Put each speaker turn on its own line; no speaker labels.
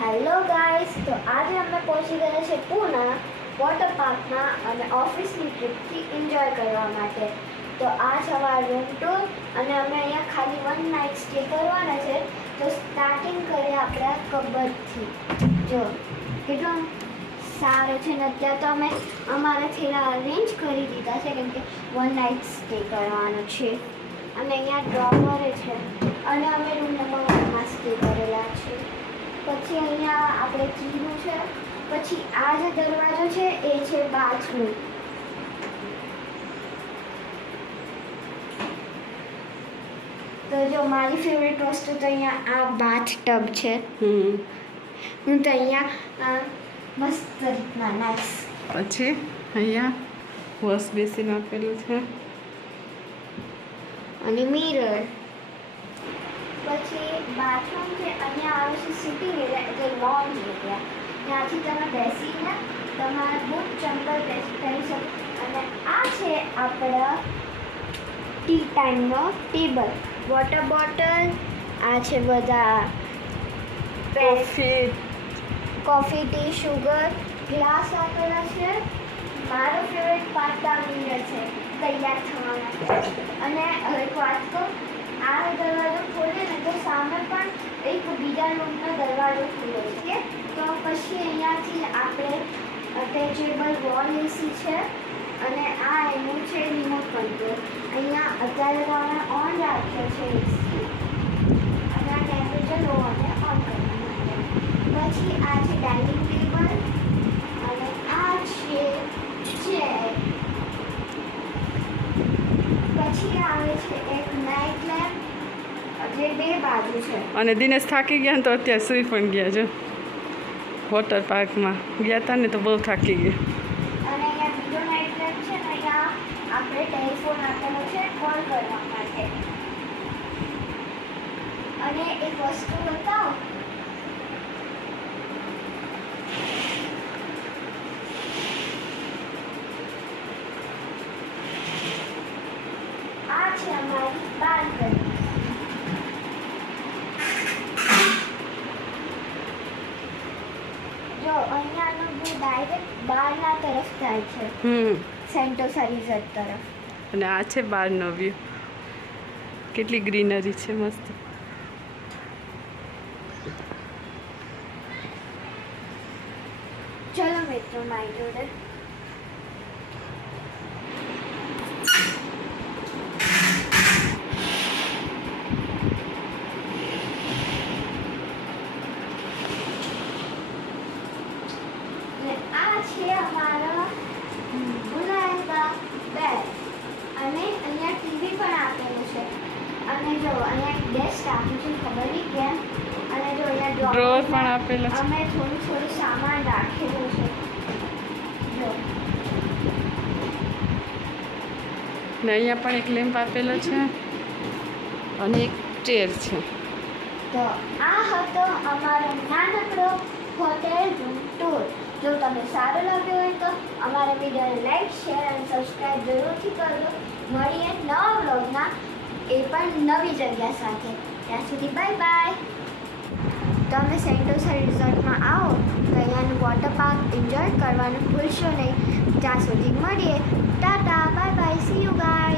Hello guys તો આજે અમે પહોંચી ગયા છે પૂના વોટર પાર્કમાં અને ઓફિસની ટ્રીપથી એન્જોય કરવા માટે. તો આ છે અમારા રૂમ ટૂર અને અમે અહીંયા ખાલી વન નાઇટ સ્ટે કરવાના છે. તો સ્ટાર્ટિંગ કરીએ આપણે કબરથી જો, કેટલું સારું છે ને અત્યારે તો અમે અમારા થેલા અરેન્જ કરી દીધા છે કેમ કે વન નાઇટ સ્ટે કરવાનો છે. અને અહીંયા ડ્રોવરે છે. અને અમે રૂમ નંબર વનમાં સ્ટે કરેલા છે. પછી અહીંયા આપણે જીરું છે પછી આ જે દરવાજો છે એ છે બાથરૂમ તો જો મારી ફેવરેટ વસ્તુ તો અહીંયા આ બાથ ટબ છે હું તો અહીંયા મસ્ત રીતના નાઈસ
પછી અહીંયા વોશ બેસીન આપેલું છે.
અને મિરર પછી બાથરૂમ છે સિટિંગ એરિયા એટલે લોન્જ એરિયા ત્યાંથી તમે બેસીને તમારા બૂટ ચંપલ પહેરી શકો. અને આ છે આપણા ટી ટાઈમનો ટેબલ વોટર બોટલ આ છે બધા
coffee
coffee tea sugar glass આપેલા છે. મારો ફેવરેટ પાસ્તા મિરર છે. તૈયાર થવાના. અને હવે એક વાત કહું આ દરવાજો ખોલે ને તો સામે પણ રૂમનો દરવાજો ખુલે છે. તો પછી અહીંયાથી આપણે અટેચેબલ વોલ એસી છે અને આ એનું છે રિમોટ કંટ્રોલ અહીંયા અત્યારે તો અમે ઓન રાખ્યો છે એસી અને આ ટેમ્પરેચર લો અને ઓન કરવાનું પછી આ છે ડાઇનિંગ ટેબલ અને આ છે ચેર પછી આવે છે એક નાઇટ લેમ્પ જે બે બાજુ છે
અને દિનેશ થાકી ગયા ને તો અત્યારે સૂઈ પણ ગયા છે વોટર પાર્કમાં ગયા હતા ને તો બહુ થાકી ગયા.
અને અહીંયા બીજો નાઇટ લેમ્પ છે ને અહીંયા આપણે ટેલિફોન આપેલો છે કોલ કરવા માટે. અને એક વસ્તુ બતાવો. આ છે અમારી બાલ્કની જો અહીંયાનો ડાયરેક્ટ બહારના તરફ જાય છે.
હમ.
સેન્ટોસા રિઝોર્ટ તરફ.
અને આ છે બહારનો વ્યૂ કેટલી ગ્રીનરી છે મસ્ત.
ચલો મિત્રો મારી જોડે ને આ છે અમારા ગુલાબા બેડ અને અહીંયા ટીવી પણ આપેલું છે. અને જો અહીંયા એક ડેસ્ક આપ્યું છે ખબર નહીં કેમ? અને જો અહીંયા
drawer પણ આપેલું છે.
અમે થોડું થોડું સામાન રાખેલું છે. જો.
ને અહીંયા પણ એક લેમ્પ આપેલો છે અને એક ચેર છે.
તો આ હતો અમારો નાનકડો હોટેલ રૂમ ટૂર જો તમને સારો લાગ્યો હોય તો અમારા વિડીયોને લાઈક શેર અને સબસ્ક્રાઈબ જરૂરથી કરજો. મળીએ નવા બ્લોગના એ પણ નવી જગ્યા સાથે. ત્યાં સુધી બાય બાય તમે સેન્ટોસા રિઝોર્ટમાં આવો તો અહીંયાનું વોટર પાર્ક એન્જોય કરવાનું ભૂલશો નહીં. ત્યાં સુધી મળીએ. Tata bye bye see you guy